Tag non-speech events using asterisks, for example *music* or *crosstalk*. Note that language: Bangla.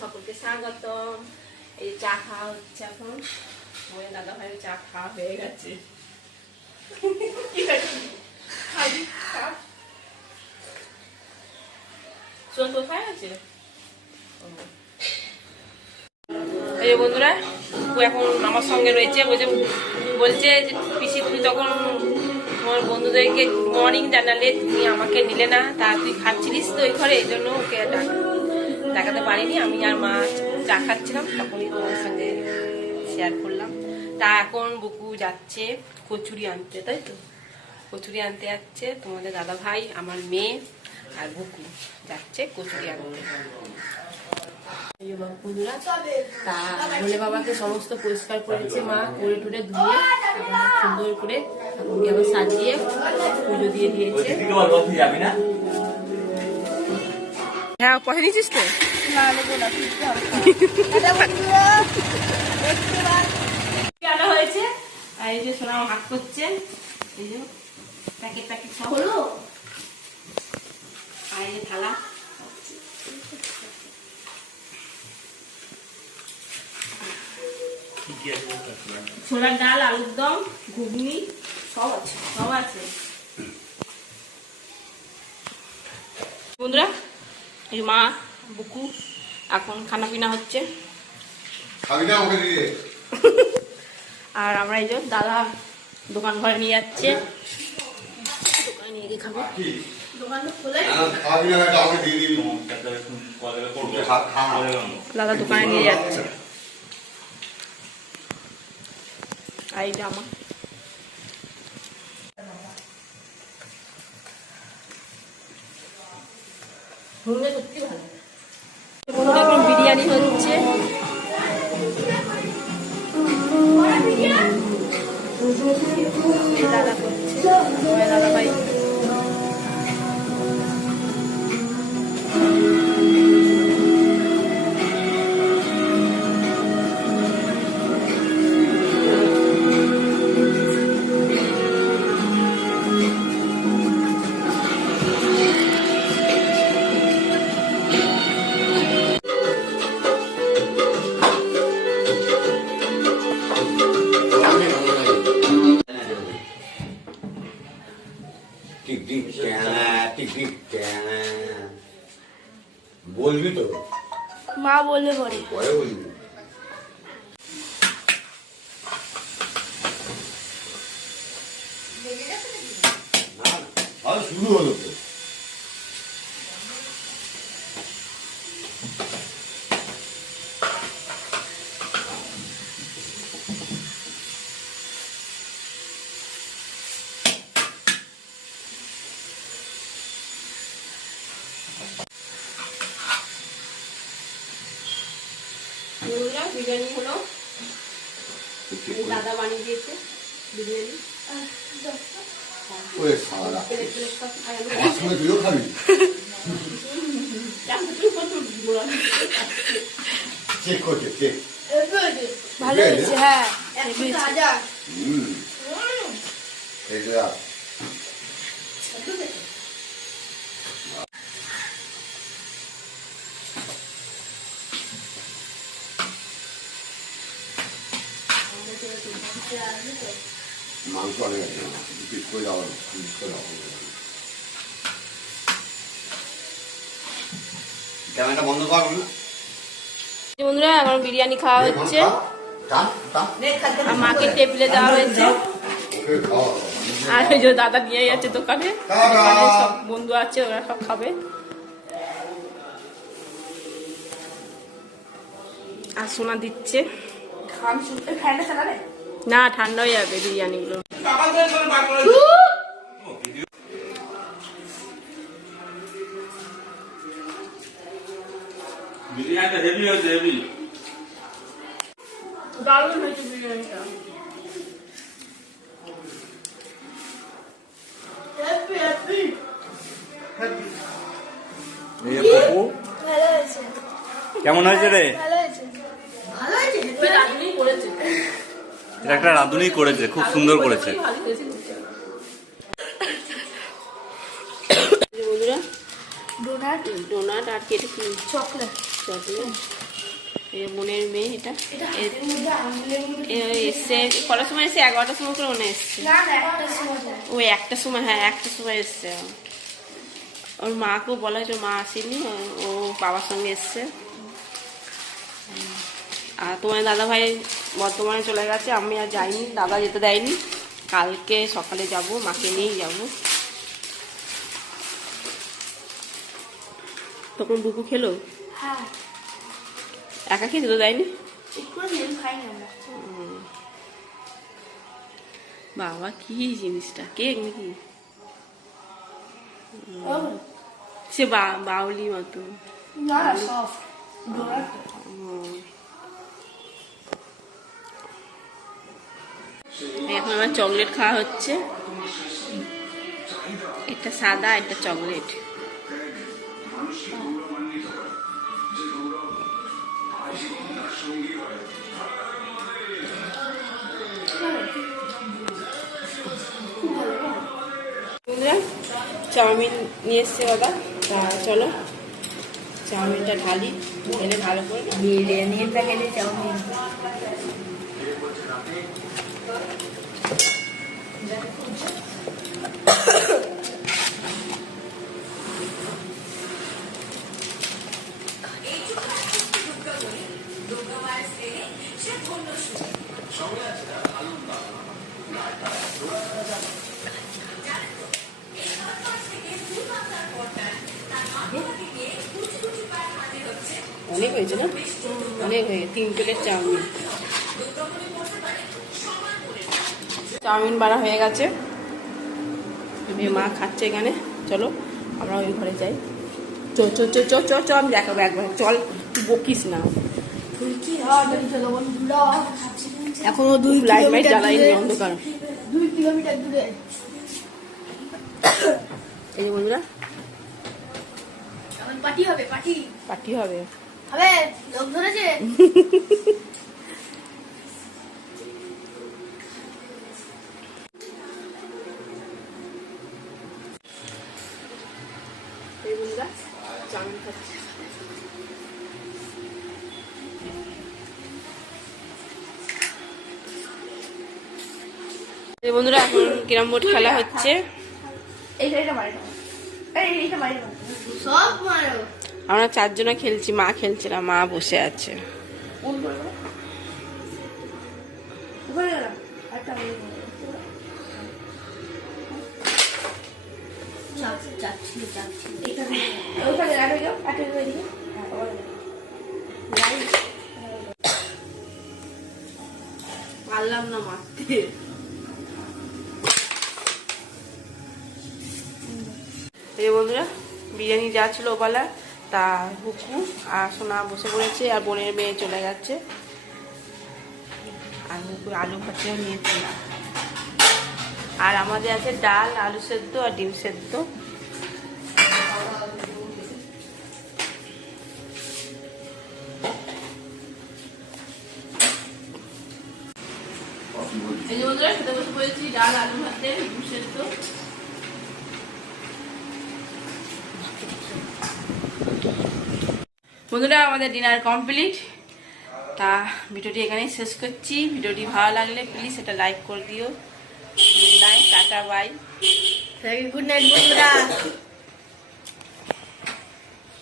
সকলকে স্বাগতম। এই চা খাওয়া হচ্ছে এখন। ওই দাদা ভাই চা খাওয়া হয়ে গেছে? শোন কোথায় আছে। এই বন্ধুরা ও এখন আমার সঙ্গে রয়েছে, বলছে বলছে যে, পিসি তুই তখন তোমার বন্ধুদেরকে মর্নিং জানালে, তুমি আমাকে নিলে না, তা তুই খাচ্ছিলিস তো ওই ঘরে, এই জন্য ওকে ডাক- দেখাতে পারিনি। আমি আর মা চা খাচ্ছিলাম, তখনই তোমার সঙ্গে শেয়ার করলাম। তা এখন বুকু যাচ্ছে কচুরি আনতে, তাই তো? কচুরি আনতে যাচ্ছে তোমাদের দাদা ভাই, আমার মেয়ে আর বুকু যাচ্ছে কচুরি আনতে। তা ভোলে বাবাকে সমস্ত পরিষ্কার করেছে মা, করে টুরে ধুয়ে, সুন্দর করে সাজিয়ে পুজো দিয়ে দিয়েছে। হ্যাঁ পয়সা নিয়েছিস তো? হয়েছে। আর এই যে সোনা হাত করছে। এই যে প্যাকেট প্যাকেট সব। হলো? আর এই যে থালা। ছোলার ডাল আলুর দম ঘুগনি সব আছে সব আছে বন্ধুরা এই মা বুকু এখন খানা পিনা হচ্ছে আর আমরা এই যে দাদা দোকান ঘরে নিয়ে যাচ্ছে। দোকানে নিয়ে গিয়ে খাব। দাদা দোকানে নিয়ে যাচ্ছে। আর আমার সত্যি ভালো বন্ধুরা বিরিয়ানি হচ্ছে। দাদা করছে। দাদা ভাই মা বলে। পরে পরে বলবি শুরু হলো তো বন্ধুরা বিরিয়ানি হলো। দাদা বানিয়ে দিয়েছে বিরিয়ানি। ওরে সারা প্লেট প্লেট সব খাওয়া হলো। আমার সঙ্গে তুইও খাবি জানো তুই কত বড়? চেক করছে চেক ভালো হয়েছে হ্যাঁ পিস করে পিস করে ক্যামেরাটা বন্ধ বন্ধুরা এখন বিরিয়ানি খাওয়া হচ্ছে। টা টা আর মাকে টেবিলে দেওয়া হয়েছে। আর ওই যে দাদা নিয়ে যাচ্ছে দোকানে। দোকানে সব বন্ধু আছে ওরা সব খাবে। আর সোনা দিচ্ছে। না ঠান্ডা হয়ে যাবে বিরিয়ানিগুলো। বিরিয়ানিটা হেভি হয়েছে হেভি দারুণ হয়েছে বিরিয়ানিটা। এই যে পপু ভালো হয়েছে। কেমন হয়েছে রে? ভালো হয়েছে। এটা একটা রাঁধুনি করেছে খুব সুন্দর করেছে। বন্ধুরা ডোনাট ডোনাট আর কেটে কি? চকলেট চকলেট বোনের মেয়ে এটা। কটার সময় এসছে? এগারোটার সময় করে মনে এসছে। না না একটা সময় ও একটা সময় হ্যাঁ একটা সময় এসছে। ওর মাকেও বলা হয়েছে ওর মা আসেনি ও- ও বাবার সঙ্গে এসছে। আর তোমার দাদা ভাই বর্তমানে চলে গেছে। আমি আর যাইনি দাদা যেতে দেয়নি। কালকে সকালে যাব মাকে নিয়েই যাব। তখন বুকু খেলো? হ্যাঁ। একা খেতে যেতে দেয়নি? বাবা কি জিনিসটা? কেক নাকি? সে বাউলি মতো এখন আমার চকলেট খাওয়া হচ্ছে। এটা সাদা, এটা চকলেট। চাউমিন নিয়ে এসছে বাবা। তা চলো, চাউমিনটা ঢালি, ঢেলে ভালো করে। বিরিয়ানির প্যাকেটে চাউমিন। অনেক হয়েছে না? অনেক হয়ে তিন প্লেট চাউমিন। চাউমিন বাড়া হয়ে গেছে। মা খাচ্ছে এখানে। চলো আমরা ওই ঘরে যাই। চ চ চ চ চ চ আমি দেখাবো একবার। চল বকিস না। এখনও দুই লাইট মাইট জ্বালাইনি অন্ধকার। দুই কিলোমিটার দূরে। এই যে বন্ধুরা। পার্টি হবে পার্টি। পার্টি হবে। হবে? লোক ধরেছে? *laughs* বন্ধুরা, এখন ক্যারাম বোর্ড খেলা হচ্ছে। আমরা চারজনে খেলছি, মা খেলছে না, মা বসে আছে। পারলাম না উপরে গেলাম একটা মারি যাচ্ছি যাচ্ছি যাচ্ছি এখানে ওখানে রাখো যাও আটে দিকে পারলাম না মারতে এই বন্ধুরা, বিরিয়ানি যা ছিল ওবেলা তা হুকু আর সোনা বসে পড়েছে আর বোনের মেয়ে চলে যাচ্ছে। আর হুকু আলু ভাতেও নিয়েছে। আর আমাদের আছে ডাল, আলু সেদ্ধ আর ডিম সেদ্ধ। এই যে বন্ধুরা খেতে বসে পড়েছি, ডাল, আলু ভাতে, ডিম সেদ্ধ। বন্ধুরা, আমাদের ডিনার কমপ্লিট তা, ভিডিওটি এখানেই শেষ করছি। ভিডিওটি ভালো লাগলে প্লিজ এটা লাইক করে দিও। Good night tata bye good night বন্ধুরা।